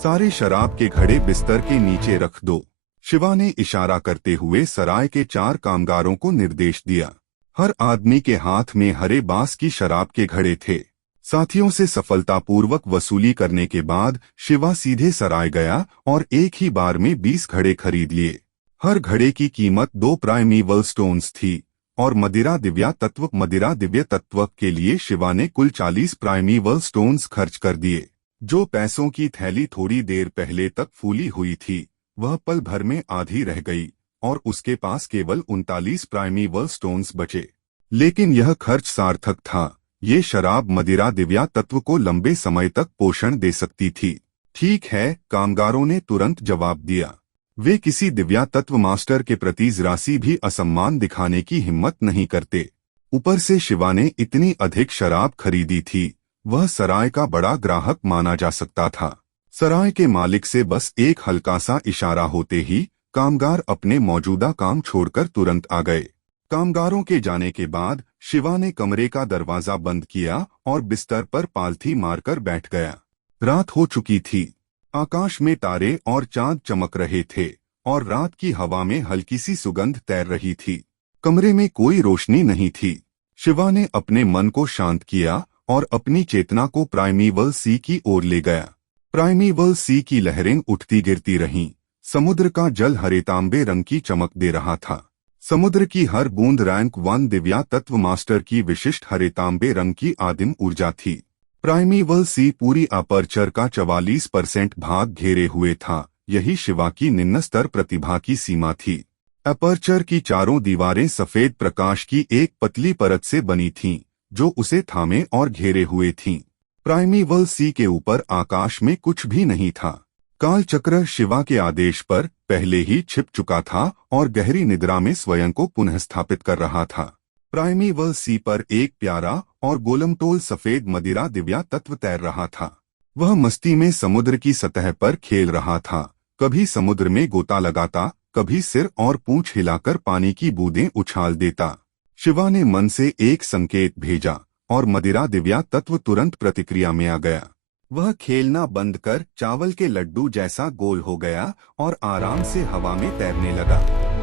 सारे शराब के घड़े बिस्तर के नीचे रख दो। शिवा ने इशारा करते हुए सराय के 4 कामगारों को निर्देश दिया। हर आदमी के हाथ में हरे बांस की शराब के घड़े थे। साथियों से सफलतापूर्वक वसूली करने के बाद शिवा सीधे सराय गया और एक ही बार में 20 घड़े खरीद लिए। हर घड़े की कीमत 2 प्राइमीवल स्टोन्स थी और मदिरा दिव्य तत्व के लिए शिवा ने कुल 40 प्राइमीवल स्टोन्स खर्च कर दिए। जो पैसों की थैली थोड़ी देर पहले तक फूली हुई थी, वह पल भर में आधी रह गई और उसके पास केवल 39 प्राइमीवल स्टोन्स बचे। लेकिन यह खर्च सार्थक था। ये शराब मदिरा दिव्या तत्व को लंबे समय तक पोषण दे सकती थी। ठीक है, कामगारों ने तुरंत जवाब दिया। वे किसी दिव्या तत्व मास्टर के प्रति जरा सी भी असम्मान दिखाने की हिम्मत नहीं करते। ऊपर से शिवा ने इतनी अधिक शराब खरीदी थी, वह सराय का बड़ा ग्राहक माना जा सकता था। सराय के मालिक से बस एक हल्का सा इशारा होते ही कामगार अपने मौजूदा काम छोड़कर तुरंत आ गए। कामगारों के जाने के बाद शिवा ने कमरे का दरवाजा बंद किया और बिस्तर पर पालथी मारकर बैठ गया। रात हो चुकी थी। आकाश में तारे और चांद चमक रहे थे और रात की हवा में हल्की सी सुगंध तैर रही थी। कमरे में कोई रोशनी नहीं थी। शिवा ने अपने मन को शांत किया और अपनी चेतना को प्राइमीवल सी की ओर ले गया। प्राइमीवल सी की लहरें उठती गिरती रहीं। समुद्र का जल हरे तांबे रंग की चमक दे रहा था। समुद्र की हर बूंद रैंक 1 दिव्या तत्व मास्टर की विशिष्ट हरे तांबे रंग की आदिम ऊर्जा थी। प्राइमीवल सी पूरी अपर्चर का 44% भाग घेरे हुए था। यही शिवा की निम्न स्तर प्रतिभा की सीमा थी। अपर्चर की चारों दीवारें सफेद प्रकाश की एक पतली परत से बनी थीं, जो उसे थामे और घेरे हुए थीं। प्राइमीवल सी के ऊपर आकाश में कुछ भी नहीं था। कालचक्र शिवा के आदेश पर पहले ही छिप चुका था और गहरी निद्रा में स्वयं को पुनः स्थापित कर रहा था। प्राइमीवल सी पर एक प्यारा और गोलमटोल सफेद मदिरा दिव्या तत्व तैर रहा था। वह मस्ती में समुद्र की सतह पर खेल रहा था। कभी समुद्र में गोता लगाता, कभी सिर और पूंछ हिलाकर पानी की बूंदें उछाल देता। शिवा ने मन से एक संकेत भेजा और मदिरा दिव्या तत्व तुरंत प्रतिक्रिया में आ गया। वह खेलना बंद कर चावल के लड्डू जैसा गोल हो गया और आराम से हवा में तैरने लगा।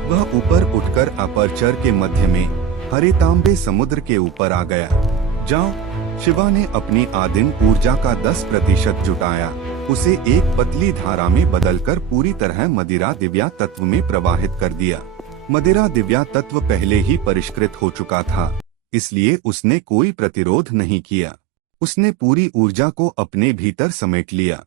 वह ऊपर उठकर अपर्चर के मध्य में हरे तांबे समुद्र के ऊपर आ गया। जाओ, शिवा ने अपनी आदिम ऊर्जा का 10% जुटाया। उसे एक पतली धारा में बदलकर पूरी तरह मदिरा दिव्या तत्व में प्रवाहित कर दिया। मदिरा दिव्या तत्व पहले ही परिष्कृत हो चुका था, इसलिए उसने कोई प्रतिरोध नहीं किया। उसने पूरी ऊर्जा को अपने भीतर समेट लिया।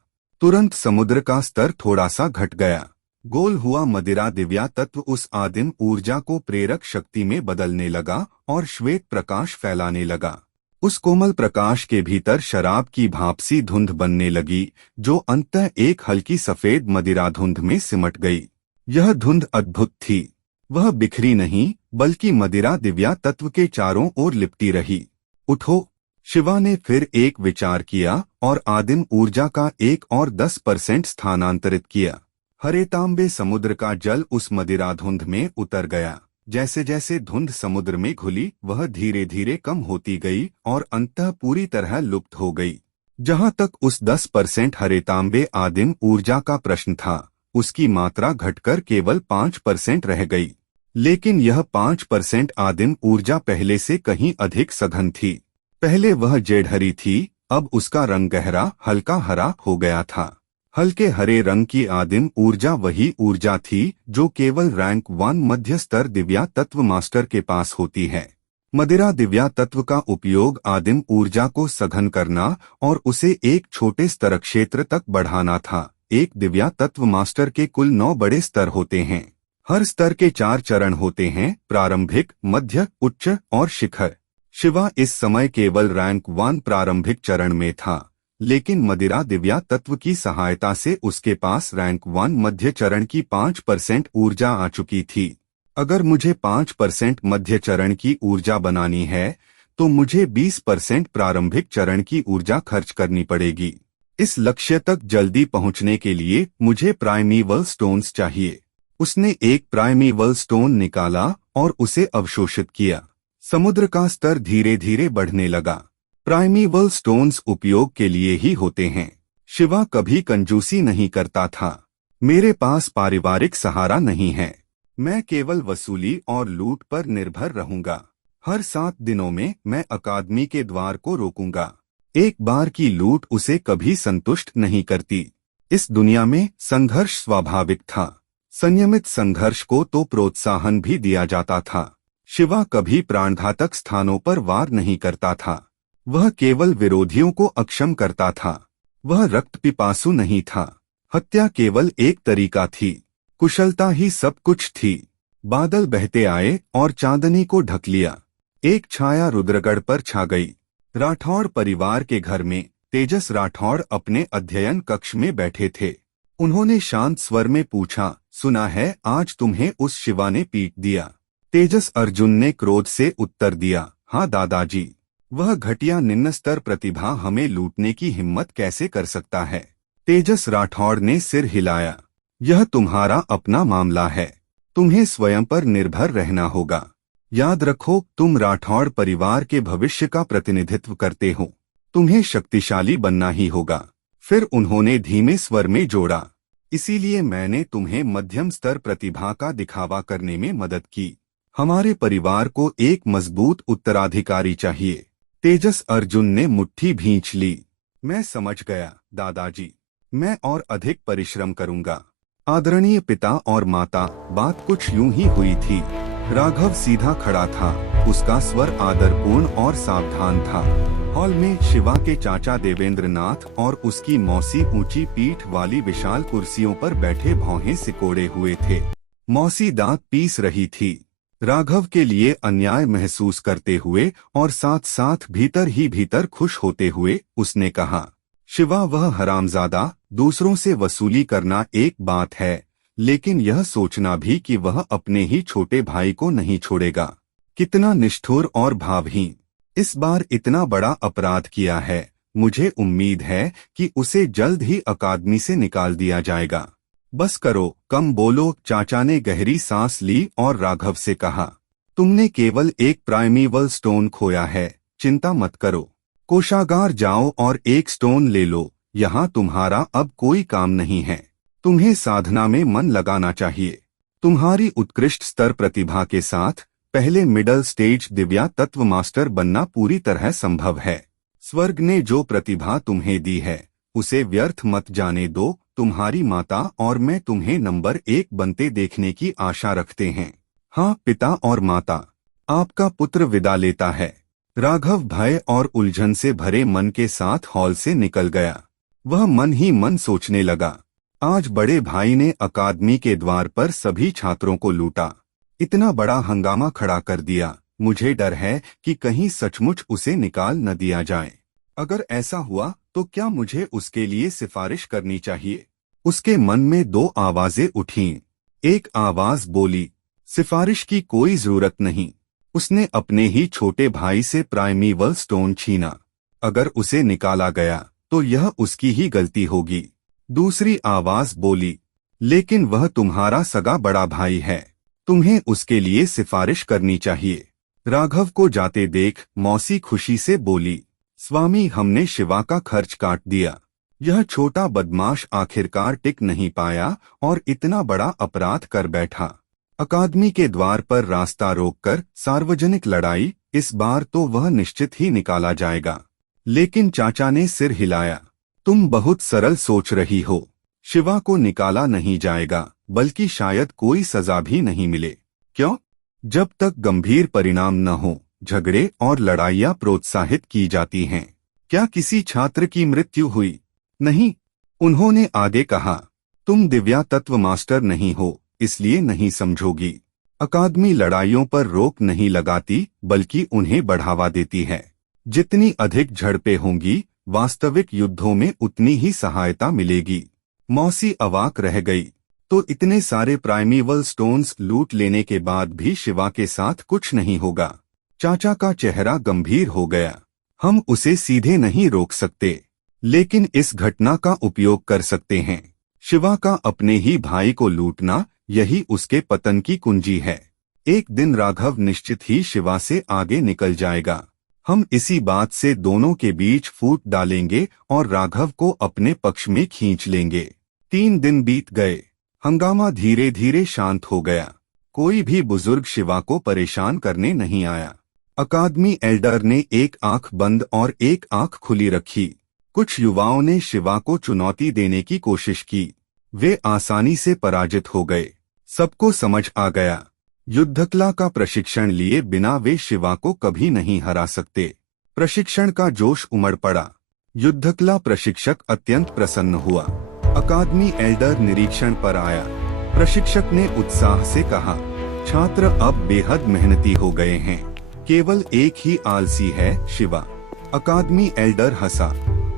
तुरंत समुद्र का स्तर थोड़ा सा घट गया। गोल हुआ मदिरा दिव्या तत्व उस आदिम ऊर्जा को प्रेरक शक्ति में बदलने लगा और श्वेत प्रकाश फैलाने लगा। उस कोमल प्रकाश के भीतर शराब की भाप-सी धुंध बनने लगी, जो अंततः एक हल्की सफेद मदिरा धुंध में सिमट गई। यह धुंध अद्भुत थी। वह बिखरी नहीं, बल्कि मदिरा दिव्या तत्व के चारों ओर लिपटी रही। उठो, शिवा ने फिर एक विचार किया और आदिम ऊर्जा का एक और 10% स्थानांतरित किया। हरे तांबे समुद्र का जल उस मदिरा धुंध में उतर गया। जैसे जैसे धुंध समुद्र में घुली, वह धीरे धीरे कम होती गई और अंततः पूरी तरह लुप्त हो गई। जहां तक उस 10% हरे तांबे आदिम ऊर्जा का प्रश्न था, उसकी मात्रा घटकर केवल 5% रह गई। लेकिन यह 5% आदिम ऊर्जा पहले से कहीं अधिक सघन थी। पहले वह जेडहरी थी, अब उसका रंग गहरा हल्का हरा हो गया था। हल्के हरे रंग की आदिम ऊर्जा वही ऊर्जा थी जो केवल रैंक 1 मध्य स्तर दिव्या तत्व मास्टर के पास होती है। मदिरा दिव्या तत्व का उपयोग आदिम ऊर्जा को सघन करना और उसे एक छोटे स्तर क्षेत्र तक बढ़ाना था। एक दिव्या तत्व मास्टर के कुल 9 बड़े स्तर होते हैं। हर स्तर के 4 चरण होते हैं: प्रारंभिक, मध्य, उच्च और शिखर। शिवा इस समय केवल रैंक 1 प्रारंभिक चरण में था, लेकिन मदिरा दिव्या तत्व की सहायता से उसके पास रैंक 1 मध्य चरण की 5% ऊर्जा आ चुकी थी। अगर मुझे 5% मध्य चरण की ऊर्जा बनानी है, तो मुझे 20% प्रारंभिक चरण की ऊर्जा खर्च करनी पड़ेगी। इस लक्ष्य तक जल्दी पहुंचने के लिए मुझे प्राइमीवल स्टोन्स चाहिए। उसने एक प्राइमीवल स्टोन निकाला और उसे अवशोषित किया। समुद्र का स्तर धीरे धीरे बढ़ने लगा। प्राइमीवल स्टोन्स उपयोग के लिए ही होते हैं। शिवा कभी कंजूसी नहीं करता था। मेरे पास पारिवारिक सहारा नहीं है। मैं केवल वसूली और लूट पर निर्भर रहूंगा। हर 7 दिनों में मैं अकादमी के द्वार को रोकूंगा। एक बार की लूट उसे कभी संतुष्ट नहीं करती। इस दुनिया में संघर्ष स्वाभाविक था। संयमित संघर्ष को तो प्रोत्साहन भी दिया जाता था। शिवा कभी प्राणघातक स्थानों पर वार नहीं करता था। वह केवल विरोधियों को अक्षम करता था। वह रक्त पिपासु नहीं था। हत्या केवल एक तरीका थी। कुशलता ही सब कुछ थी। बादल बहते आए और चांदनी को ढक लिया। एक छाया रुद्रगढ़ पर छा गई। राठौड़ परिवार के घर में तेजस राठौड़ अपने अध्ययन कक्ष में बैठे थे। उन्होंने शांत स्वर में पूछा, सुना है आज तुम्हें उस शिवा ने पीट दिया? तेजस अर्जुन ने क्रोध से उत्तर दिया, हाँ दादाजी। वह घटिया निम्न स्तर प्रतिभा हमें लूटने की हिम्मत कैसे कर सकता है? तेजस राठौड़ ने सिर हिलाया। यह तुम्हारा अपना मामला है। तुम्हें स्वयं पर निर्भर रहना होगा। याद रखो, तुम राठौड़ परिवार के भविष्य का प्रतिनिधित्व करते हो। तुम्हें शक्तिशाली बनना ही होगा। फिर उन्होंने धीमे स्वर में जोड़ा, इसीलिए मैंने तुम्हें मध्यम स्तर प्रतिभा का दिखावा करने में मदद की। हमारे परिवार को एक मजबूत उत्तराधिकारी चाहिए। तेजस अर्जुन ने मुट्ठी भींच ली। मैं समझ गया दादाजी। मैं और अधिक परिश्रम करूंगा। आदरणीय पिता और माता, बात कुछ यूं ही हुई थी। राघव सीधा खड़ा था। उसका स्वर आदरपूर्ण और सावधान था। हॉल में शिवा के चाचा देवेंद्र नाथ और उसकी मौसी ऊंची पीठ वाली विशाल कुर्सियों पर बैठे भौहें सिकोड़े हुए थे। मौसी दांत पीस रही थी। राघव के लिए अन्याय महसूस करते हुए और साथ साथ भीतर ही भीतर खुश होते हुए उसने कहा, शिवा, वह हरामजादा, दूसरों से वसूली करना एक बात है, लेकिन यह सोचना भी कि वह अपने ही छोटे भाई को नहीं छोड़ेगा, कितना निष्ठुर और भावहीन। इस बार इतना बड़ा अपराध किया है। मुझे उम्मीद है कि उसे जल्द ही अकादमी से निकाल दिया जाएगा। बस करो, कम बोलो। चाचा ने गहरी सांस ली और राघव से कहा, तुमने केवल एक प्राइमीवल स्टोन खोया है, चिंता मत करो। कोषागार जाओ और एक स्टोन ले लो। यहाँ तुम्हारा अब कोई काम नहीं है। तुम्हें साधना में मन लगाना चाहिए। तुम्हारी उत्कृष्ट स्तर प्रतिभा के साथ पहले मिडल स्टेज दिव्या तत्व मास्टर बनना पूरी तरह संभव है। स्वर्ग ने जो प्रतिभा तुम्हें दी है उसे व्यर्थ मत जाने दो। तुम्हारी माता और मैं तुम्हें नंबर 1 बनते देखने की आशा रखते हैं। हाँ पिता और माता। आपका पुत्र विदा लेता है। राघव भय और उलझन से भरे मन के साथ हॉल से निकल गया। वह मन ही मन सोचने लगा, आज बड़े भाई ने अकादमी के द्वार पर सभी छात्रों को लूटा, इतना बड़ा हंगामा खड़ा कर दिया। मुझे डर है कि कहीं सचमुच उसे निकाल न दिया जाए। अगर ऐसा हुआ तो क्या मुझे उसके लिए सिफारिश करनी चाहिए? उसके मन में 2 आवाजें उठीं। एक आवाज बोली, सिफारिश की कोई जरूरत नहीं। उसने अपने ही छोटे भाई से प्राइमीवल स्टोन छीना। अगर उसे निकाला गया तो यह उसकी ही गलती होगी। दूसरी आवाज बोली, लेकिन वह तुम्हारा सगा बड़ा भाई है, तुम्हें उसके लिए सिफारिश करनी चाहिए। राघव को जाते देख मौसी खुशी से बोली, स्वामी, हमने शिवा का खर्च काट दिया। यह छोटा बदमाश आखिरकार टिक नहीं पाया और इतना बड़ा अपराध कर बैठा। अकादमी के द्वार पर रास्ता रोककर सार्वजनिक लड़ाई, इस बार तो वह निश्चित ही निकाला जाएगा। लेकिन चाचा ने सिर हिलाया, तुम बहुत सरल सोच रही हो। शिवा को निकाला नहीं जाएगा, बल्कि शायद कोई सजा भी नहीं मिले। क्यों? जब तक गंभीर परिणाम न हो, झगड़े और लड़ाइयाँ प्रोत्साहित की जाती हैं। क्या किसी छात्र की मृत्यु हुई? नहीं। उन्होंने आगे कहा, तुम दिव्या तत्व मास्टर नहीं हो, इसलिए नहीं समझोगी। अकादमी लड़ाइयों पर रोक नहीं लगाती, बल्कि उन्हें बढ़ावा देती है। जितनी अधिक झड़पें होंगी, वास्तविक युद्धों में उतनी ही सहायता मिलेगी। मौसी अवाक रह गई। तो इतने सारे प्राइमीवल स्टोन्स लूट लेने के बाद भी शिवा के साथ कुछ नहीं होगा? चाचा का चेहरा गंभीर हो गया। हम उसे सीधे नहीं रोक सकते, लेकिन इस घटना का उपयोग कर सकते हैं। शिवा का अपने ही भाई को लूटना, यही उसके पतन की कुंजी है। एक दिन राघव निश्चित ही शिवा से आगे निकल जाएगा। हम इसी बात से दोनों के बीच फूट डालेंगे और राघव को अपने पक्ष में खींच लेंगे। 3 दिन बीत गए। हंगामा धीरे धीरे शांत हो गया। कोई भी बुजुर्ग शिवा को परेशान करने नहीं आया। अकादमी एल्डर ने एक आंख बंद और एक आंख खुली रखी। कुछ युवाओं ने शिवा को चुनौती देने की कोशिश की। वे आसानी से पराजित हो गए। सबको समझ आ गया, युद्धकला का प्रशिक्षण लिए बिना वे शिवा को कभी नहीं हरा सकते। प्रशिक्षण का जोश उमड़ पड़ा। युद्धकला प्रशिक्षक अत्यंत प्रसन्न हुआ। अकादमी एल्डर निरीक्षण पर आया। प्रशिक्षक ने उत्साह से कहा, छात्र अब बेहद मेहनती हो गए हैं। केवल एक ही आलसी है, शिवा। अकादमी एल्डर हंसा।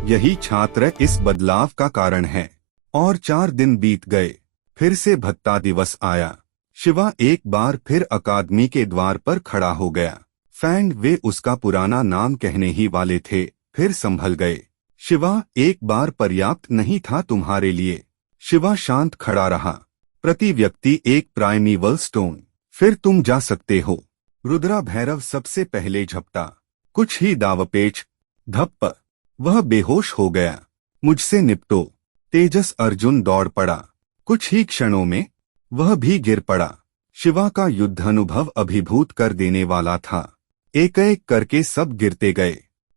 यही छात्र इस बदलाव का कारण है। और 4 दिन बीत गए। फिर से भत्ता दिवस आया। शिवा एक बार फिर अकादमी के द्वार पर खड़ा हो गया। फैंग, वे उसका पुराना नाम कहने ही वाले थे, फिर संभल गए। शिवा, एक बार पर्याप्त नहीं था तुम्हारे लिए। शिवा शांत खड़ा रहा। प्रति व्यक्ति एक प्राइमीवल स्टोन। फिर तुम जा सकते हो। रुद्रा भैरव सबसे पहले झपटा। कुछ ही दावपेच। धप्प। वह बेहोश हो गया। मुझसे निपटो। तेजस अर्जुन दौड़ पड़ा। कुछ ही क्षणों में वह भी गिर पड़ा। शिवा का युद्ध अनुभव अभिभूत कर देने वाला था। एक एक करके सब गिरते गए।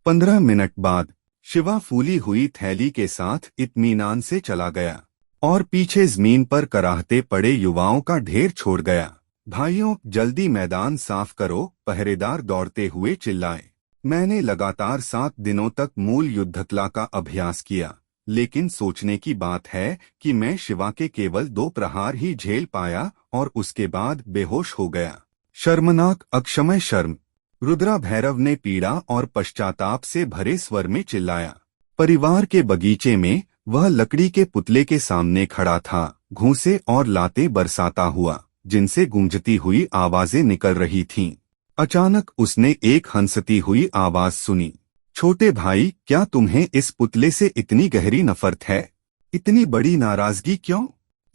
15 मिनट बाद शिवा फूली हुई थैली के साथ इत्मीनान से चला गया और पीछे जमीन पर कराहते पड़े युवाओं का ढेर छोड़ गया। भाइयों, जल्दी मैदान साफ करो, पहरेदार दौड़ते हुए चिल्लाए। मैंने लगातार 7 दिनों तक मूल युद्धकला का अभ्यास किया, लेकिन सोचने की बात है कि मैं शिवा के केवल 2 प्रहार ही झेल पाया और उसके बाद बेहोश हो गया। शर्मनाक, अक्षमय शर्म। रुद्रा भैरव ने पीड़ा और पश्चाताप से भरे स्वर में चिल्लाया। परिवार के बगीचे में वह लकड़ी के पुतले के सामने खड़ा था, घूंसे और लातें बरसाता हुआ, जिनसे गूंजती हुई आवाजें निकल रही थीं। अचानक उसने एक हंसती हुई आवाज सुनी। छोटे भाई, क्या तुम्हें इस पुतले से इतनी गहरी नफरत है? इतनी बड़ी नाराजगी क्यों?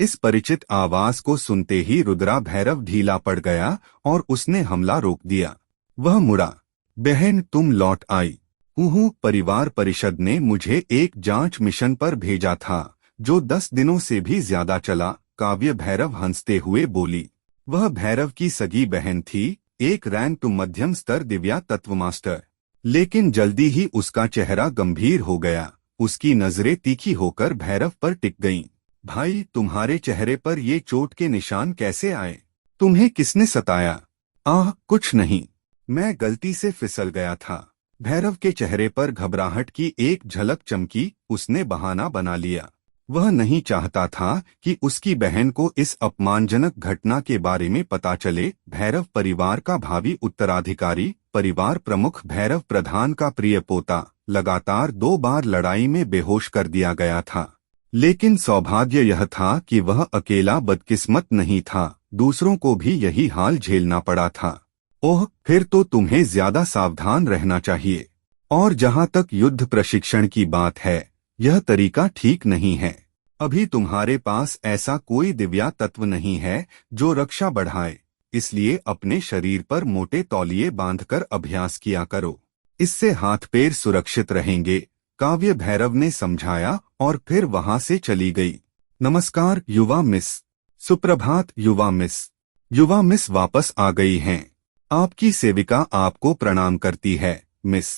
इस परिचित आवाज को सुनते ही रुद्रा भैरव ढीला पड़ गया और उसने हमला रोक दिया। वह मुड़ा। बहन, तुम लौट आई। परिवार परिषद ने मुझे एक जांच मिशन पर भेजा था, जो 10 दिनों से भी ज्यादा चला। काव्य भैरव हंसते हुए बोली। वह भैरव की सगी बहन थी, एक रैंक मध्यम स्तर दिव्या तत्व मास्टर। लेकिन जल्दी ही उसका चेहरा गंभीर हो गया। उसकी नजरें तीखी होकर भैरव पर टिक गईं। भाई, तुम्हारे चेहरे पर ये चोट के निशान कैसे आए? तुम्हें किसने सताया? कुछ नहीं। मैं गलती से फिसल गया था। भैरव के चेहरे पर घबराहट की एक झलक चमकी। उसने बहाना बना लिया। वह नहीं चाहता था कि उसकी बहन को इस अपमानजनक घटना के बारे में पता चले। भैरव परिवार का भावी उत्तराधिकारी, परिवार प्रमुख भैरव प्रधान का प्रिय पोता, लगातार 2 बार लड़ाई में बेहोश कर दिया गया था। लेकिन सौभाग्य यह था कि वह अकेला बदकिस्मत नहीं था, दूसरों को भी यही हाल झेलना पड़ा था। फिर तो तुम्हें ज्यादा सावधान रहना चाहिए। और जहां तक युद्ध प्रशिक्षण की बात है, यह तरीका ठीक नहीं है। अभी तुम्हारे पास ऐसा कोई दिव्या तत्व नहीं है जो रक्षा बढ़ाए, इसलिए अपने शरीर पर मोटे तौलिए बांधकर अभ्यास किया करो। इससे हाथ पैर सुरक्षित रहेंगे, काव्य भैरव ने समझाया और फिर वहां से चली गई। नमस्कार युवा मिस। सुप्रभात युवा मिस। युवा मिस वापस आ गई हैं। आपकी सेविका आपको प्रणाम करती है, मिस।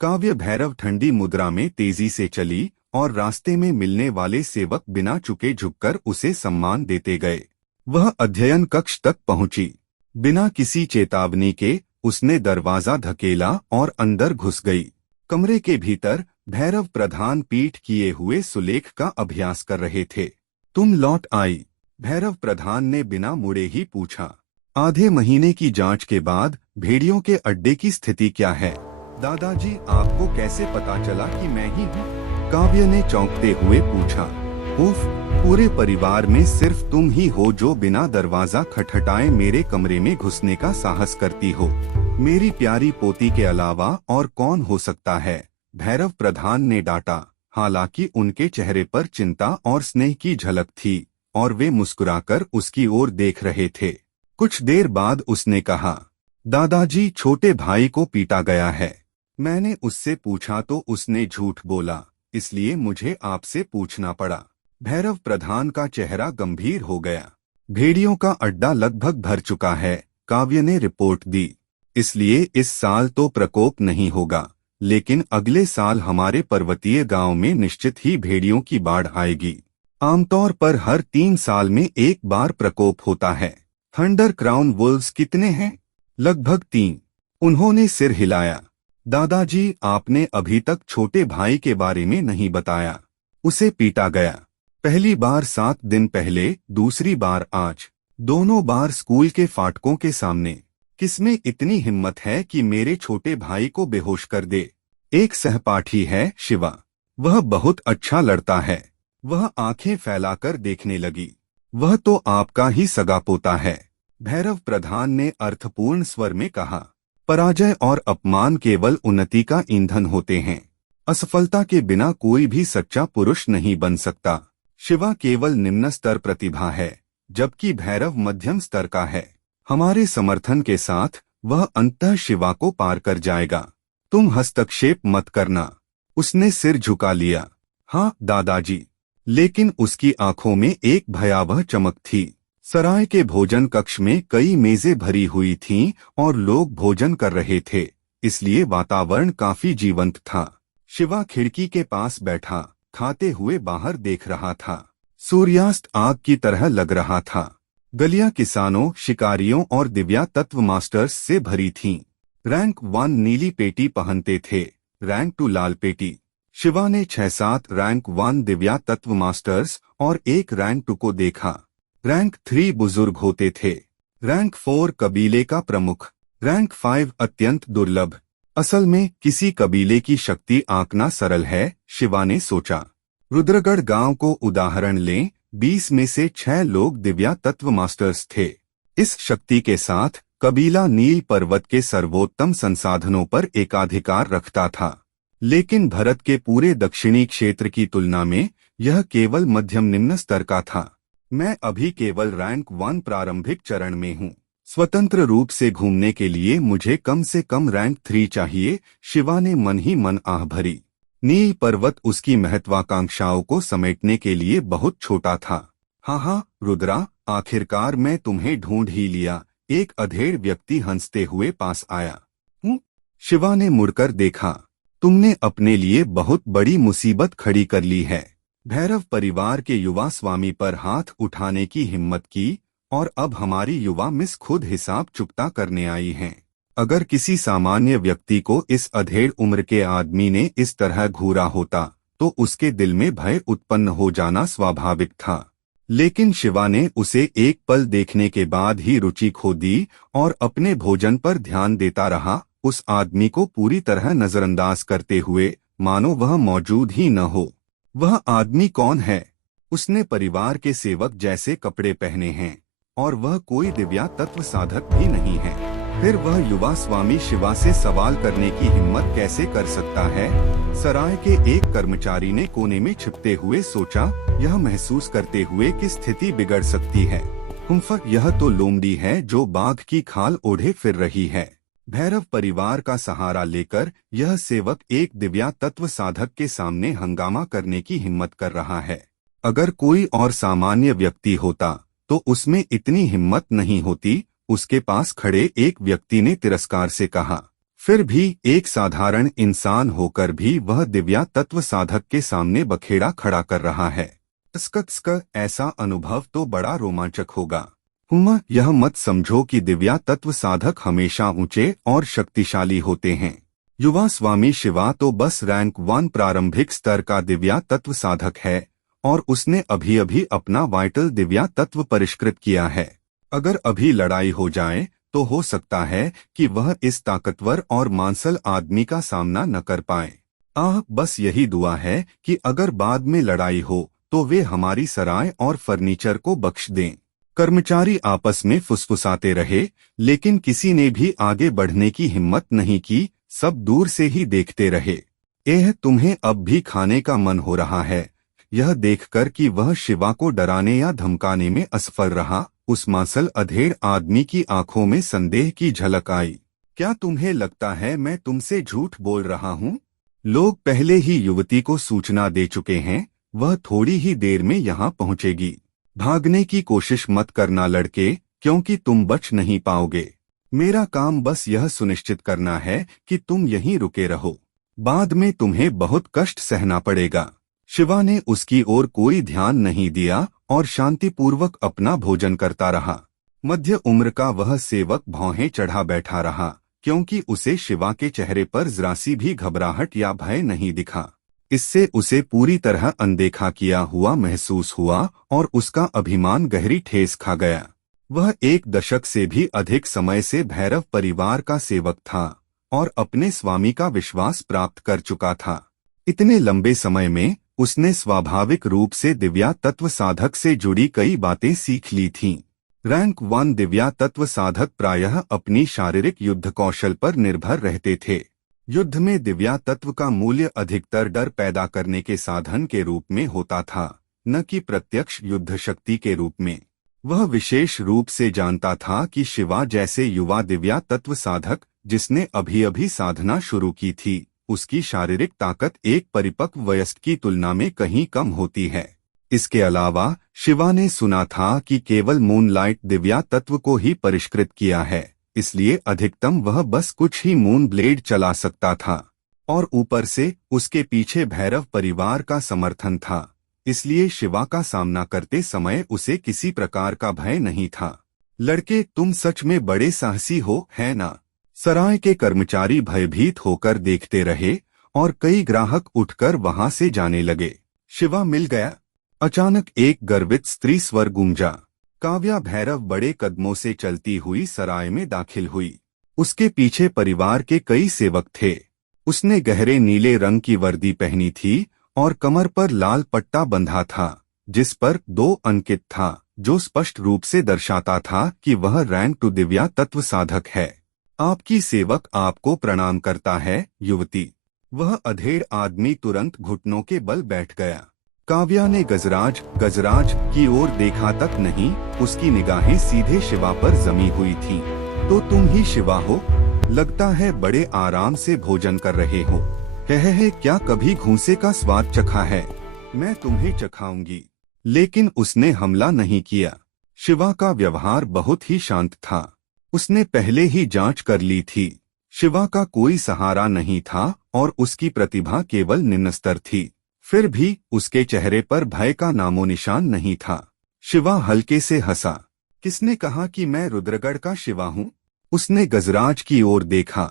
काव्य भैरव ठंडी मुद्रा में तेजी से चली और रास्ते में मिलने वाले सेवक बिना झुके झुककर उसे सम्मान देते गए। वह अध्ययन कक्ष तक पहुंची। बिना किसी चेतावनी के उसने दरवाजा धकेला और अंदर घुस गई। कमरे के भीतर भैरव प्रधान पीठ किए हुए सुलेख का अभ्यास कर रहे थे। तुम लौट आई? भैरव प्रधान ने बिना मुड़े ही पूछा। आधे महीने की जांच के बाद भेड़ियों के अड्डे की स्थिति क्या है? दादाजी, आपको कैसे पता चला कि मैं ही हूँ? काव्य ने चौंकते हुए पूछा। उफ, पूरे परिवार में सिर्फ तुम ही हो जो बिना दरवाजा खटखटाए मेरे कमरे में घुसने का साहस करती हो। मेरी प्यारी पोती के अलावा और कौन हो सकता है? भैरव प्रधान ने डांटा। हालांकि उनके चेहरे पर चिंता और स्नेह की झलक थी और वे मुस्कुराकर उसकी ओर देख रहे थे। कुछ देर बाद उसने कहा, दादाजी, छोटे भाई को पीटा गया है। मैंने उससे पूछा तो उसने झूठ बोला, इसलिए मुझे आपसे पूछना पड़ा। भैरव प्रधान का चेहरा गंभीर हो गया। भेड़ियों का अड्डा लगभग भर चुका है, काव्य ने रिपोर्ट दी। इसलिए इस साल तो प्रकोप नहीं होगा, लेकिन अगले साल हमारे पर्वतीय गांव में निश्चित ही भेड़ियों की बाढ़ आएगी। आमतौर पर हर 3 साल में एक बार प्रकोप होता है। थंडर क्राउन वुल्व्स कितने हैं? लगभग 3। उन्होंने सिर हिलाया। दादाजी, आपने अभी तक छोटे भाई के बारे में नहीं बताया। उसे पीटा गया। पहली बार 7 दिन पहले, दूसरी बार आज। दोनों बार स्कूल के फाटकों के सामने। किसमें इतनी हिम्मत है कि मेरे छोटे भाई को बेहोश कर दे? एक सहपाठी है, शिवा। वह बहुत अच्छा लड़ता है। वह आंखें फैलाकर देखने लगी। वह तो आपका ही सगा पोता है, भैरव प्रधान ने अर्थपूर्ण स्वर में कहा। पराजय और अपमान केवल उन्नति का ईंधन होते हैं। असफलता के बिना कोई भी सच्चा पुरुष नहीं बन सकता। शिवा केवल निम्न स्तर प्रतिभा है, जबकि भैरव मध्यम स्तर का है। हमारे समर्थन के साथ वह अंततः शिवा को पार कर जाएगा। तुम हस्तक्षेप मत करना। उसने सिर झुका लिया। हाँ दादाजी। लेकिन उसकी आंखों में एक भयावह चमक थी। सराय के भोजन कक्ष में कई मेजें भरी हुई थीं और लोग भोजन कर रहे थे, इसलिए वातावरण काफी जीवंत था। शिवा खिड़की के पास बैठा, खाते हुए बाहर देख रहा था। सूर्यास्त आग की तरह लग रहा था। गलियां किसानों, शिकारियों और दिव्या तत्व मास्टर्स से भरी थीं। रैंक 1 नीली पेटी पहनते थे, रैंक 2 लाल पेटी। शिवा ने 6-7 रैंक 1 दिव्या तत्व मास्टर्स और एक रैंक 2 को देखा। रैंक 3 बुजुर्ग होते थे, रैंक 4 कबीले का प्रमुख, रैंक 5 अत्यंत दुर्लभ। असल में किसी कबीले की शक्ति आंकना सरल है, शिवा ने सोचा। रुद्रगढ़ गांव को उदाहरण लें, 20 में से 6 लोग दिव्या तत्व मास्टर्स थे। इस शक्ति के साथ कबीला नील पर्वत के सर्वोत्तम संसाधनों पर एकाधिकार रखता था। लेकिन भारत के पूरे दक्षिणी क्षेत्र की तुलना में यह केवल मध्यम निम्न स्तर का था। मैं अभी केवल रैंक 1 प्रारंभिक चरण में हूँ। स्वतंत्र रूप से घूमने के लिए मुझे कम से कम रैंक 3 चाहिए, शिवा ने मन ही मन आह भरी। नील पर्वत उसकी महत्वाकांक्षाओं को समेटने के लिए बहुत छोटा था। हाँ, रुद्रा, आखिरकार मैं तुम्हें ढूंढ ही लिया, एक अधेड़ व्यक्ति हंसते हुए पास आया। शिवा ने मुड़कर देखा। तुमने अपने लिए बहुत बड़ी मुसीबत खड़ी कर ली है। भैरव परिवार के युवा स्वामी पर हाथ उठाने की हिम्मत की, और अब हमारी युवा मिस खुद हिसाब चुकता करने आई हैं। अगर किसी सामान्य व्यक्ति को इस अधेड़ उम्र के आदमी ने इस तरह घूरा होता, तो उसके दिल में भय उत्पन्न हो जाना स्वाभाविक था। लेकिन शिवा ने उसे एक पल देखने के बाद ही रुचि खो दी और अपने भोजन पर ध्यान देता रहा, उस आदमी को पूरी तरह नजरअंदाज करते हुए, मानो वह मौजूद ही न हो। वह आदमी कौन है? उसने परिवार के सेवक जैसे कपड़े पहने हैं, और वह कोई दिव्या तत्व साधक भी नहीं है। फिर वह युवा स्वामी शिवा से सवाल करने की हिम्मत कैसे कर सकता है? सराय के एक कर्मचारी ने कोने में छिपते हुए सोचा, यह महसूस करते हुए कि स्थिति बिगड़ सकती है। यह तो लोमड़ी है जो बाघ की खाल ओढ़े फिर रही है। भैरव परिवार का सहारा लेकर यह सेवक एक दिव्या तत्व साधक के सामने हंगामा करने की हिम्मत कर रहा है। अगर कोई और सामान्य व्यक्ति होता, तो उसमें इतनी हिम्मत नहीं होती, उसके पास खड़े एक व्यक्ति ने तिरस्कार से कहा। फिर भी एक साधारण इंसान होकर भी वह दिव्या तत्व साधक के सामने बखेड़ा खड़ा कर रहा है। ऐसा अनुभव तो बड़ा रोमांचक होगा। यह मत समझो कि दिव्या तत्व साधक हमेशा ऊंचे और शक्तिशाली होते हैं। युवा स्वामी शिवा तो बस रैंक 1 प्रारंभिक स्तर का दिव्या तत्व साधक है, और उसने अभी अभी अपना वाइटल दिव्या तत्व परिष्कृत किया है। अगर अभी लड़ाई हो जाए, तो हो सकता है कि वह इस ताकतवर और मांसल आदमी का सामना न कर पाए। बस यही दुआ है कि अगर बाद में लड़ाई हो, तो वे हमारी सराय और फर्नीचर को बख्श दें। कर्मचारी आपस में फुसफुसाते रहे, लेकिन किसी ने भी आगे बढ़ने की हिम्मत नहीं की, सब दूर से ही देखते रहे। तुम्हें अब भी खाने का मन हो रहा है? यह देखकर कि वह शिवा को डराने या धमकाने में असफल रहा, उस मांसल अधेड़ आदमी की आंखों में संदेह की झलक आई। क्या तुम्हें लगता है मैं तुमसे झूठ बोल रहा हूँ? लोग पहले ही युवती को सूचना दे चुके हैं, वह थोड़ी ही देर में यहाँ पहुँचेगी। भागने की कोशिश मत करना लड़के, क्योंकि तुम बच नहीं पाओगे। मेरा काम बस यह सुनिश्चित करना है कि तुम यहीं रुके रहो। बाद में तुम्हें बहुत कष्ट सहना पड़ेगा। शिवा ने उसकी ओर कोई ध्यान नहीं दिया और शांतिपूर्वक अपना भोजन करता रहा। मध्य उम्र का वह सेवक भौहें चढ़ा बैठा रहा, क्योंकि उसे शिवा के चेहरे पर जरा सी भी घबराहट या भय नहीं दिखा। इससे उसे पूरी तरह अनदेखा किया हुआ महसूस हुआ और उसका अभिमान गहरी ठेस खा गया। वह 1 दशक से भी अधिक समय से भैरव परिवार का सेवक था और अपने स्वामी का विश्वास प्राप्त कर चुका था। इतने लंबे समय में उसने स्वाभाविक रूप से दिव्या तत्व साधक से जुड़ी कई बातें सीख ली थीं। रैंक 1 दिव्या तत्व साधक प्रायः अपनी शारीरिक युद्ध कौशल पर निर्भर रहते थे। युद्ध में दिव्या तत्व का मूल्य अधिकतर डर पैदा करने के साधन के रूप में होता था, न कि प्रत्यक्ष युद्ध शक्ति के रूप में। वह विशेष रूप से जानता था कि शिवा जैसे युवा दिव्या तत्व साधक, जिसने अभी अभी साधना शुरू की थी, उसकी शारीरिक ताकत एक परिपक्व वयस्क की तुलना में कहीं कम होती है। इसके अलावा शिवा ने सुना था कि केवल मूनलाइट दिव्या तत्व को ही परिष्कृत किया है, इसलिए अधिकतम वह बस कुछ ही मून ब्लेड चला सकता था। और ऊपर से उसके पीछे भैरव परिवार का समर्थन था, इसलिए शिवा का सामना करते समय उसे किसी प्रकार का भय नहीं था। लड़के, तुम सच में बड़े साहसी हो, है ना? सराय के कर्मचारी भयभीत होकर देखते रहे और कई ग्राहक उठकर वहां से जाने लगे। शिवा मिल गया। अचानक एक गर्वित स्त्री स्वर गूंजा। काव्या भैरव बड़े कदमों से चलती हुई सराय में दाखिल हुई। उसके पीछे परिवार के कई सेवक थे। उसने गहरे नीले रंग की वर्दी पहनी थी और कमर पर लाल पट्टा बंधा था, जिस पर 2 अंकित था, जो स्पष्ट रूप से दर्शाता था कि वह रैंक 2 दिव्या तत्व साधक है। आपकी सेवक आपको प्रणाम करता है, युवती। वह अधेड़ आदमी तुरंत घुटनों के बल बैठ गया। काव्या ने गजराज की ओर देखा तक नहीं, उसकी निगाहें सीधे शिवा पर जमी हुई थीं। तो तुम ही शिवा हो? लगता है बड़े आराम से भोजन कर रहे हो। है क्या कभी घूंसे का स्वाद चखा है? मैं तुम्हें चखाऊंगी। लेकिन उसने हमला नहीं किया। शिवा का व्यवहार बहुत ही शांत था। उसने पहले ही जांच कर ली थी। शिवा का कोई सहारा नहीं था और उसकी प्रतिभा केवल निम्न स्तर थी। फिर भी उसके चेहरे पर भय का नामो निशान नहीं था। शिवा हल्के से हंसा। किसने कहा कि मैं रुद्रगढ़ का शिवा हूँ? उसने गजराज की ओर देखा।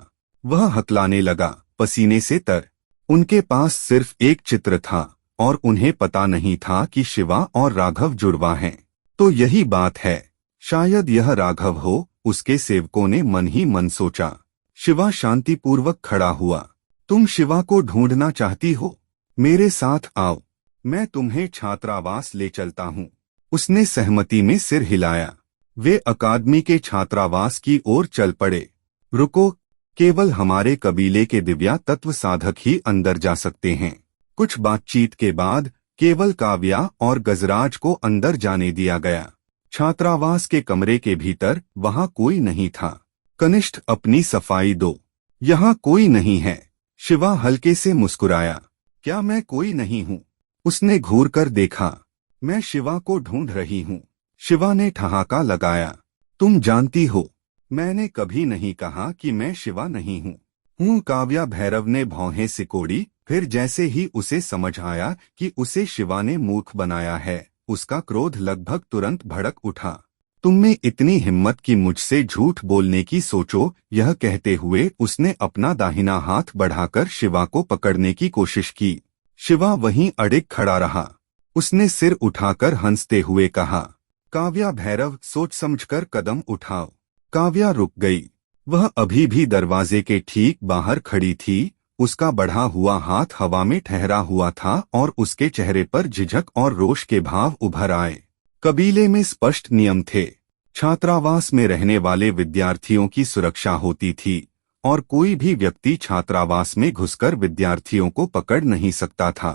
वह हकलाने लगा, पसीने से तर। उनके पास सिर्फ एक चित्र था और उन्हें पता नहीं था कि शिवा और राघव जुड़वा हैं। तो यही बात है, शायद यह राघव हो, उसके सेवकों ने मन ही मन सोचा। शिवा शांतिपूर्वक खड़ा हुआ। तुम शिवा को ढूंढना चाहती हो? मेरे साथ आओ, मैं तुम्हें छात्रावास ले चलता हूँ। उसने सहमति में सिर हिलाया। वे अकादमी के छात्रावास की ओर चल पड़े। रुको, केवल हमारे कबीले के दिव्या तत्व साधक ही अंदर जा सकते हैं। कुछ बातचीत के बाद केवल काव्या और गजराज को अंदर जाने दिया गया। छात्रावास के कमरे के भीतर वहां कोई नहीं था। कनिष्ठ, अपनी सफाई दो। यहाँ कोई नहीं है। शिवा हल्के से मुस्कुराया। क्या मैं कोई नहीं हूँ? उसने घूर कर देखा। मैं शिवा को ढूंढ रही हूँ। शिवा ने ठहाका लगाया। तुम जानती हो, मैंने कभी नहीं कहा कि मैं शिवा नहीं हूँ। काव्या भैरव ने भौहें सिकोड़ी। फिर जैसे ही उसे समझ आया कि उसे शिवा ने मूर्ख बनाया है, उसका क्रोध लगभग तुरंत भड़क उठा। तुम में इतनी हिम्मत कि मुझसे झूठ बोलने की सोचो। यह कहते हुए उसने अपना दाहिना हाथ बढ़ाकर शिवा को पकड़ने की कोशिश की। शिवा वहीं अड़िग खड़ा रहा। उसने सिर उठाकर हंसते हुए कहा, काव्या भैरव, सोच समझकर कदम उठाओ। काव्या रुक गई। वह अभी भी दरवाजे के ठीक बाहर खड़ी थी। उसका बढ़ा हुआ हाथ हवा में ठहरा हुआ था और उसके चेहरे पर झिझक और रोष के भाव उभर आए। कबीले में स्पष्ट नियम थे। छात्रावास में रहने वाले विद्यार्थियों की सुरक्षा होती थी और कोई भी व्यक्ति छात्रावास में घुसकर विद्यार्थियों को पकड़ नहीं सकता था।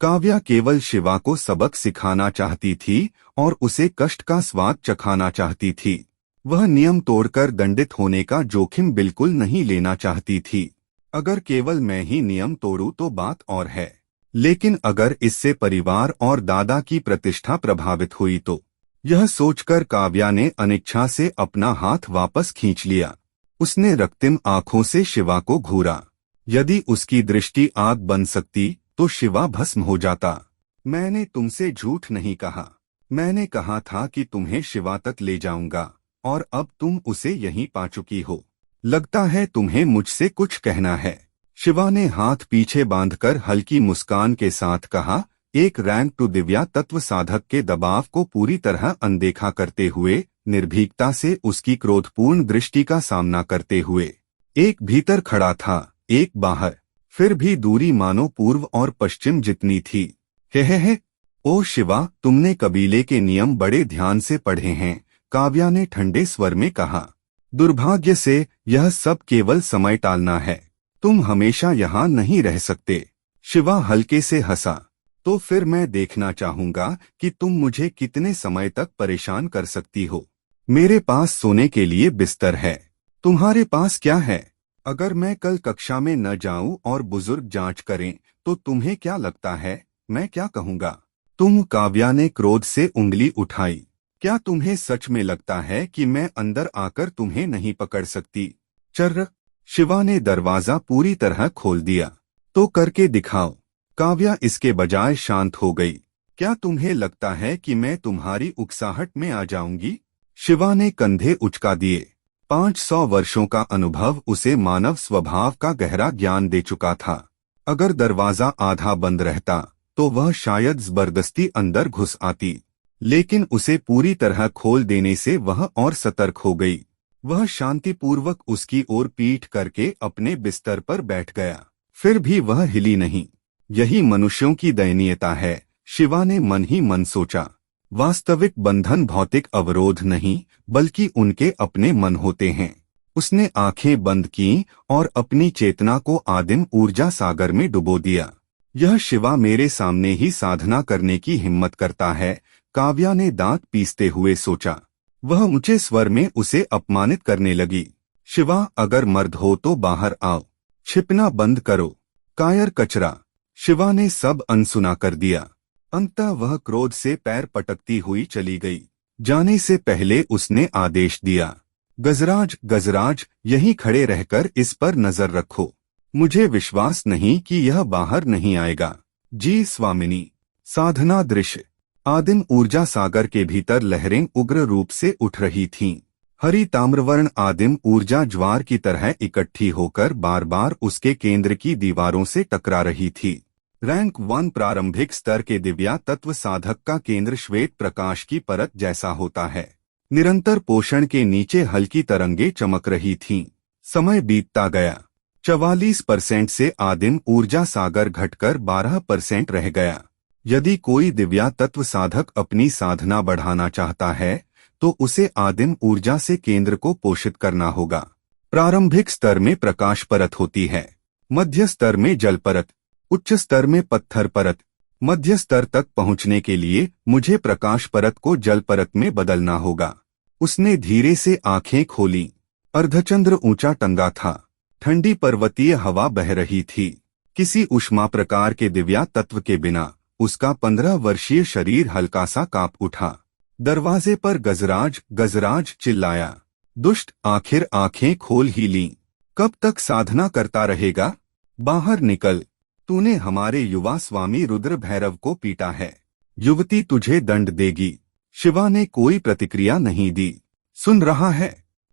काव्या केवल शिवा को सबक सिखाना चाहती थी और उसे कष्ट का स्वाद चखाना चाहती थी। वह नियम तोड़कर दंडित होने का जोखिम बिल्कुल नहीं लेना चाहती थी। अगर केवल मैं ही नियम तोड़ूं तो बात और है, लेकिन अगर इससे परिवार और दादा की प्रतिष्ठा प्रभावित हुई तो। यह सोचकर काव्या ने अनिच्छा से अपना हाथ वापस खींच लिया। उसने रक्तिम आंखों से शिवा को घूरा। यदि उसकी दृष्टि आग बन सकती तो शिवा भस्म हो जाता। मैंने तुमसे झूठ नहीं कहा। मैंने कहा था कि तुम्हें शिवा तक ले जाऊंगा, और अब तुम उसे यहीं पा चुकी हो। लगता है तुम्हें मुझसे कुछ कहना है। शिवा ने हाथ पीछे बांधकर हल्की मुस्कान के साथ कहा, एक रैंक टू दिव्या तत्व साधक के दबाव को पूरी तरह अनदेखा करते हुए, निर्भीकता से उसकी क्रोधपूर्ण दृष्टि का सामना करते हुए। एक भीतर खड़ा था, एक बाहर। फिर भी दूरी मानो पूर्व और पश्चिम जितनी थी। हे। ओ शिवा, तुमने कबीले के नियम बड़े ध्यान से पढ़े हैं, काव्या ने ठंडे स्वर में कहा। दुर्भाग्य से यह सब केवल समय टालना है। तुम हमेशा यहाँ नहीं रह सकते। शिवा हल्के से हंसा। तो फिर मैं देखना चाहूंगा कि तुम मुझे कितने समय तक परेशान कर सकती हो। मेरे पास सोने के लिए बिस्तर है। तुम्हारे पास क्या है? अगर मैं कल कक्षा में न जाऊं और बुजुर्ग जांच करें तो तुम्हें क्या लगता है मैं क्या कहूंगा? तुम, काव्या ने क्रोध से उंगली उठाई। क्या तुम्हें सच में लगता है कि मैं अंदर आकर तुम्हें नहीं पकड़ सकती? चर्र। शिवा ने दरवाजा पूरी तरह खोल दिया। तो करके दिखाओ। काव्या इसके बजाय शांत हो गई। क्या तुम्हें लगता है कि मैं तुम्हारी उकसाहट में आ जाऊंगी? शिवा ने कंधे उचका दिए। 500 वर्षों का अनुभव उसे मानव स्वभाव का गहरा ज्ञान दे चुका था। अगर दरवाजा आधा बंद रहता तो वह शायद जबरदस्ती अंदर घुस आती, लेकिन उसे पूरी तरह खोल देने से वह और सतर्क हो गई। वह शांतिपूर्वक उसकी ओर पीठ करके अपने बिस्तर पर बैठ गया। फिर भी वह हिली नहीं। यही मनुष्यों की दयनीयता है, शिवा ने मन ही मन सोचा। वास्तविक बंधन भौतिक अवरोध नहीं, बल्कि उनके अपने मन होते हैं। उसने आंखें बंद कीं और अपनी चेतना को आदिम ऊर्जा सागर में डुबो दिया। यह शिवा मेरे सामने ही साधना करने की हिम्मत करता है, काव्या ने दांत पीसते हुए सोचा। वह ऊंचे स्वर में उसे अपमानित करने लगी। शिवा, अगर मर्द हो तो बाहर आओ। छिपना बंद करो। कायर कचरा। शिवा ने सब अनसुना कर दिया। अंततः वह क्रोध से पैर पटकती हुई चली गई। जाने से पहले उसने आदेश दिया, गजराज, गजराज, यहीं खड़े रहकर इस पर नजर रखो। मुझे विश्वास नहीं कि यह बाहर नहीं आएगा। जी स्वामिनी। साधना दृश्य। आदिम ऊर्जा सागर के भीतर लहरें उग्र रूप से उठ रही थीं। हरी ताम्रवर्ण आदिम ऊर्जा ज्वार की तरह इकट्ठी होकर बार बार उसके केंद्र की दीवारों से टकरा रही थी। रैंक 1 प्रारंभिक स्तर के दिव्या तत्व साधक का केंद्र श्वेत प्रकाश की परत जैसा होता है। निरंतर पोषण के नीचे हल्की तरंगे चमक रही थीं। समय बीतता गया। 44% से आदिम ऊर्जा सागर घटकर 12% रह गया। यदि कोई दिव्या तत्व साधक अपनी साधना बढ़ाना चाहता है तो उसे आदिम ऊर्जा से केंद्र को पोषित करना होगा। प्रारंभिक स्तर में प्रकाश परत होती है, मध्य स्तर में जल परत, उच्च स्तर में पत्थर परत। मध्य स्तर तक पहुंचने के लिए मुझे प्रकाश परत को जल परत में बदलना होगा। उसने धीरे से आंखें खोली। अर्धचंद्र ऊंचा टंगा था। ठंडी पर्वतीय हवा बह रही थी। किसी ऊष्मा प्रकार के दिव्या तत्व के बिना उसका 15 वर्षीय शरीर हल्का सा कांप उठा। दरवाजे पर गजराज, गजराज चिल्लाया। दुष्ट, आखिर आंखें खोल ही लीं। कब तक साधना करता रहेगा? बाहर निकल। तूने हमारे युवा स्वामी रुद्र भैरव को पीटा है। युवती तुझे दंड देगी। शिवा ने कोई प्रतिक्रिया नहीं दी। सुन रहा है?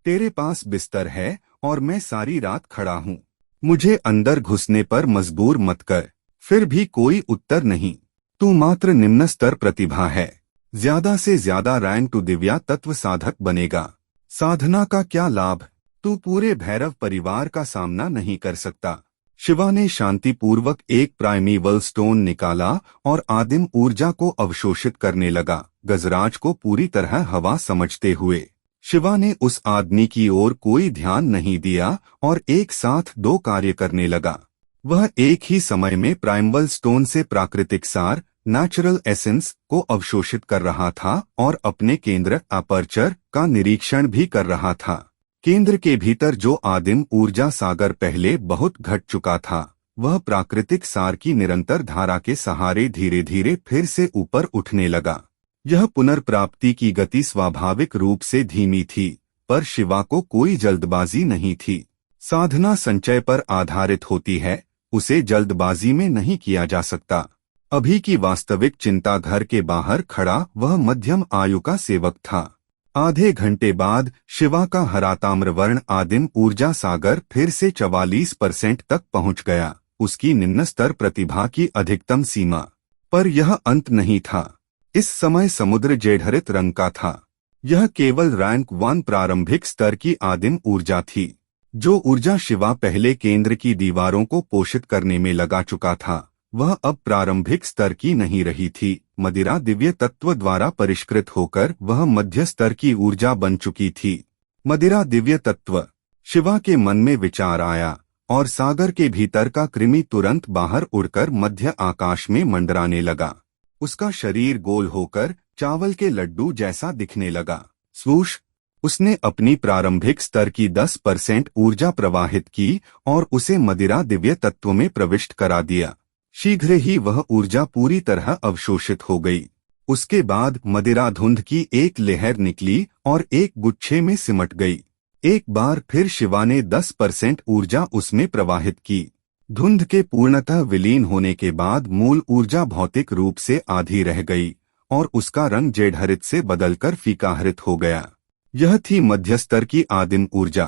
तेरे पास बिस्तर है और मैं सारी रात खड़ा हूँ। मुझे अंदर घुसने पर मजबूर मत कर। फिर भी कोई उत्तर नहीं। तू मात्र निम्न स्तर प्रतिभा है। ज्यादा से ज्यादा रैंक टू दिव्या तत्व साधक बनेगा। साधना का क्या लाभ? तू पूरे भैरव परिवार का सामना नहीं कर सकता। शिवा ने शांतिपूर्वक एक प्राइमीवल स्टोन निकाला और आदिम ऊर्जा को अवशोषित करने लगा, गजराज को पूरी तरह हवा समझते हुए। शिवा ने उस आदमी की ओर कोई ध्यान नहीं दिया और एक साथ 2 कार्य करने लगा। वह एक ही समय में प्राइमल स्टोन से प्राकृतिक सार, नेचुरल एसेंस को अवशोषित कर रहा था और अपने केंद्र अपर्चर का निरीक्षण भी कर रहा था। केंद्र के भीतर जो आदिम ऊर्जा सागर पहले बहुत घट चुका था, वह प्राकृतिक सार की निरंतर धारा के सहारे धीरे धीरे फिर से ऊपर उठने लगा। यह पुनर्प्राप्ति की गति स्वाभाविक रूप से धीमी थी, पर शिवा को कोई जल्दबाजी नहीं थी। साधना संचय पर आधारित होती है, उसे जल्दबाजी में नहीं किया जा सकता। अभी की वास्तविक चिंता घर के बाहर खड़ा वह मध्यम आयु का सेवक था। आधे घंटे बाद शिवा का हरा ताम्रवर्ण आदिम ऊर्जा सागर फिर से 44% तक पहुंच गया, उसकी निम्न स्तर प्रतिभा की अधिकतम सीमा। पर यह अंत नहीं था। इस समय समुद्र जेढ़रित रंग का था। यह केवल रैंक 1 प्रारंभिक स्तर की आदिम ऊर्जा थी। जो ऊर्जा शिवा पहले केंद्र की दीवारों को पोषित करने में लगा चुका था, वह अब प्रारंभिक स्तर की नहीं रही थी। मदिरा दिव्य तत्व द्वारा परिष्कृत होकर वह मध्य स्तर की ऊर्जा बन चुकी थी। मदिरा दिव्य तत्व। शिवा के मन में विचार आया और सागर के भीतर का कृमि तुरंत बाहर उड़कर मध्य आकाश में मंडराने लगा। उसका शरीर गोल होकर चावल के लड्डू जैसा दिखने लगा। स्वूश! उसने अपनी प्रारंभिक स्तर की 10% ऊर्जा प्रवाहित की और उसे मदिरा दिव्य तत्व में प्रविष्ट करा दिया। शीघ्र ही वह ऊर्जा पूरी तरह अवशोषित हो गई। उसके बाद मदिरा धुंध की एक लहर निकली और एक गुच्छे में सिमट गई। एक बार फिर शिवा ने 10% ऊर्जा उसमें प्रवाहित की। धुंध के पूर्णतः विलीन होने के बाद मूल ऊर्जा भौतिक रूप से आधी रह गई और उसका रंग जेढ़रित से बदलकर फीकाहरित हो गया। यह थी मध्यस्तर की आदिम ऊर्जा।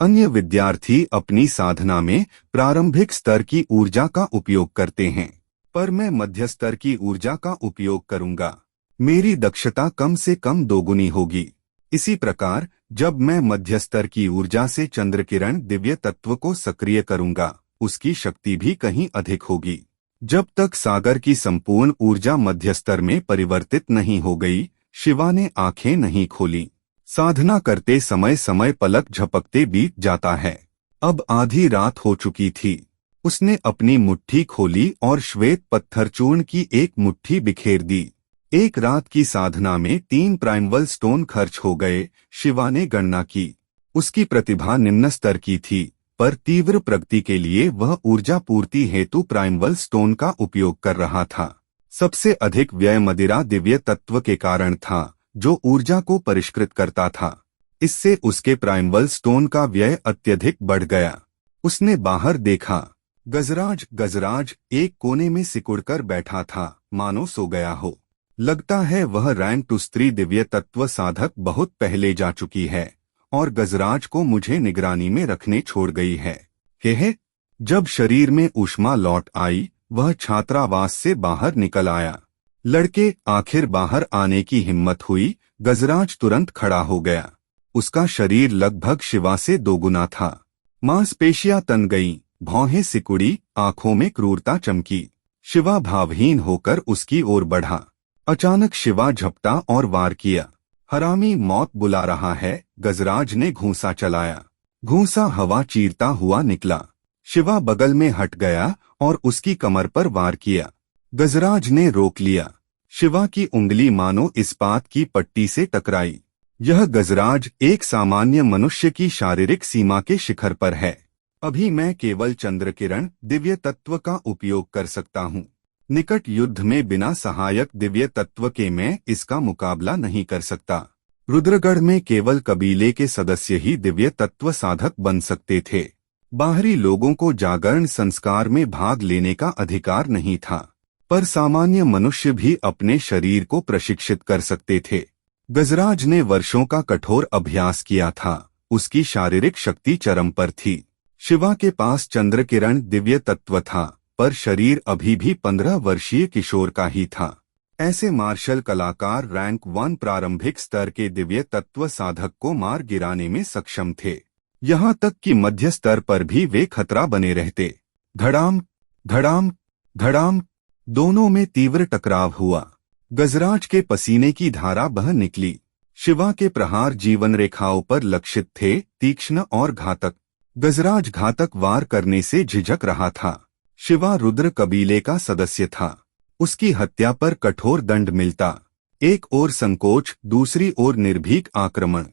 अन्य विद्यार्थी अपनी साधना में प्रारंभिक स्तर की ऊर्जा का उपयोग करते हैं, पर मैं मध्य स्तर की ऊर्जा का उपयोग करूंगा। मेरी दक्षता कम से कम दोगुनी होगी। इसी प्रकार जब मैं मध्य स्तर की ऊर्जा से चंद्रकिरण दिव्य तत्व को सक्रिय करूंगा, उसकी शक्ति भी कहीं अधिक होगी। जब तक सागर की संपूर्ण ऊर्जा मध्य स्तर में परिवर्तित नहीं हो गई, शिवा ने आंखें नहीं खोली। साधना करते समय समय पलक झपकते बीत जाता है। अब आधी रात हो चुकी थी। उसने अपनी मुट्ठी खोली और श्वेत पत्थर चूर्ण की एक मुट्ठी बिखेर दी। एक रात की साधना में 3 प्राइमल स्टोन खर्च हो गए। शिवा ने गणना की। उसकी प्रतिभा निम्न स्तर की थी, पर तीव्र प्रगति के लिए वह ऊर्जा पूर्ति हेतु प्राइमल स्टोन का उपयोग कर रहा था। सबसे अधिक व्यय मदिरा दिव्य तत्व के कारण था, जो ऊर्जा को परिष्कृत करता था। इससे उसके प्राइमल स्टोन का व्यय अत्यधिक बढ़ गया। उसने बाहर देखा। गजराज एक कोने में सिकुड़कर बैठा था, मानो सो गया हो। लगता है वह रैंक 2 स्त्री दिव्य तत्व साधक बहुत पहले जा चुकी है और गजराज को मुझे निगरानी में रखने छोड़ गई है। जब शरीर में ऊष्मा लौट आई, वह छात्रावास से बाहर निकल आया। लड़के आखिर बाहर आने की हिम्मत हुई। गजराज तुरंत खड़ा हो गया। उसका शरीर लगभग शिवा से दोगुना था। मांसपेशियां तन गईं, भौहें सिकुड़ी, आंखों में क्रूरता चमकी। शिवा भावहीन होकर उसकी ओर बढ़ा। अचानक शिवा झपटा और वार किया। हरामी मौत बुला रहा है। गजराज ने घूंसा चलाया। घूंसा हवा चीरता हुआ निकला। शिवा बगल में हट गया और उसकी कमर पर वार किया। गजराज ने रोक लिया। शिवा की उंगली मानो इस्पात की पट्टी से टकराई। यह गजराज एक सामान्य मनुष्य की शारीरिक सीमा के शिखर पर है। अभी मैं केवल चंद्रकिरण दिव्य तत्व का उपयोग कर सकता हूँ। निकट युद्ध में बिना सहायक दिव्य तत्व के मैं इसका मुकाबला नहीं कर सकता। रुद्रगढ़ में केवल कबीले के सदस्य ही दिव्य तत्व साधक बन सकते थे। बाहरी लोगों को जागरण संस्कार में भाग लेने का अधिकार नहीं था, पर सामान्य मनुष्य भी अपने शरीर को प्रशिक्षित कर सकते थे। गजराज ने वर्षों का कठोर अभ्यास किया था। उसकी शारीरिक शक्ति चरम पर थी। शिवा के पास चंद्रकिरण दिव्य तत्व था, पर शरीर अभी भी 15 वर्षीय किशोर का ही था। ऐसे मार्शल कलाकार रैंक 1 प्रारंभिक स्तर के दिव्य तत्व साधक को मार गिराने में सक्षम थे। यहाँ तक कि मध्य स्तर पर भी वे खतरा बने रहते। धड़ाम धड़ाम धड़ाम दोनों में तीव्र टकराव हुआ। गजराज के पसीने की धारा बह निकली। शिवा के प्रहार जीवन रेखाओं पर लक्षित थे, तीक्ष्ण और घातक। गजराज घातक वार करने से झिझक रहा था। शिवा रुद्र कबीले का सदस्य था। उसकी हत्या पर कठोर दंड मिलता। एक ओर संकोच, दूसरी ओर निर्भीक आक्रमण।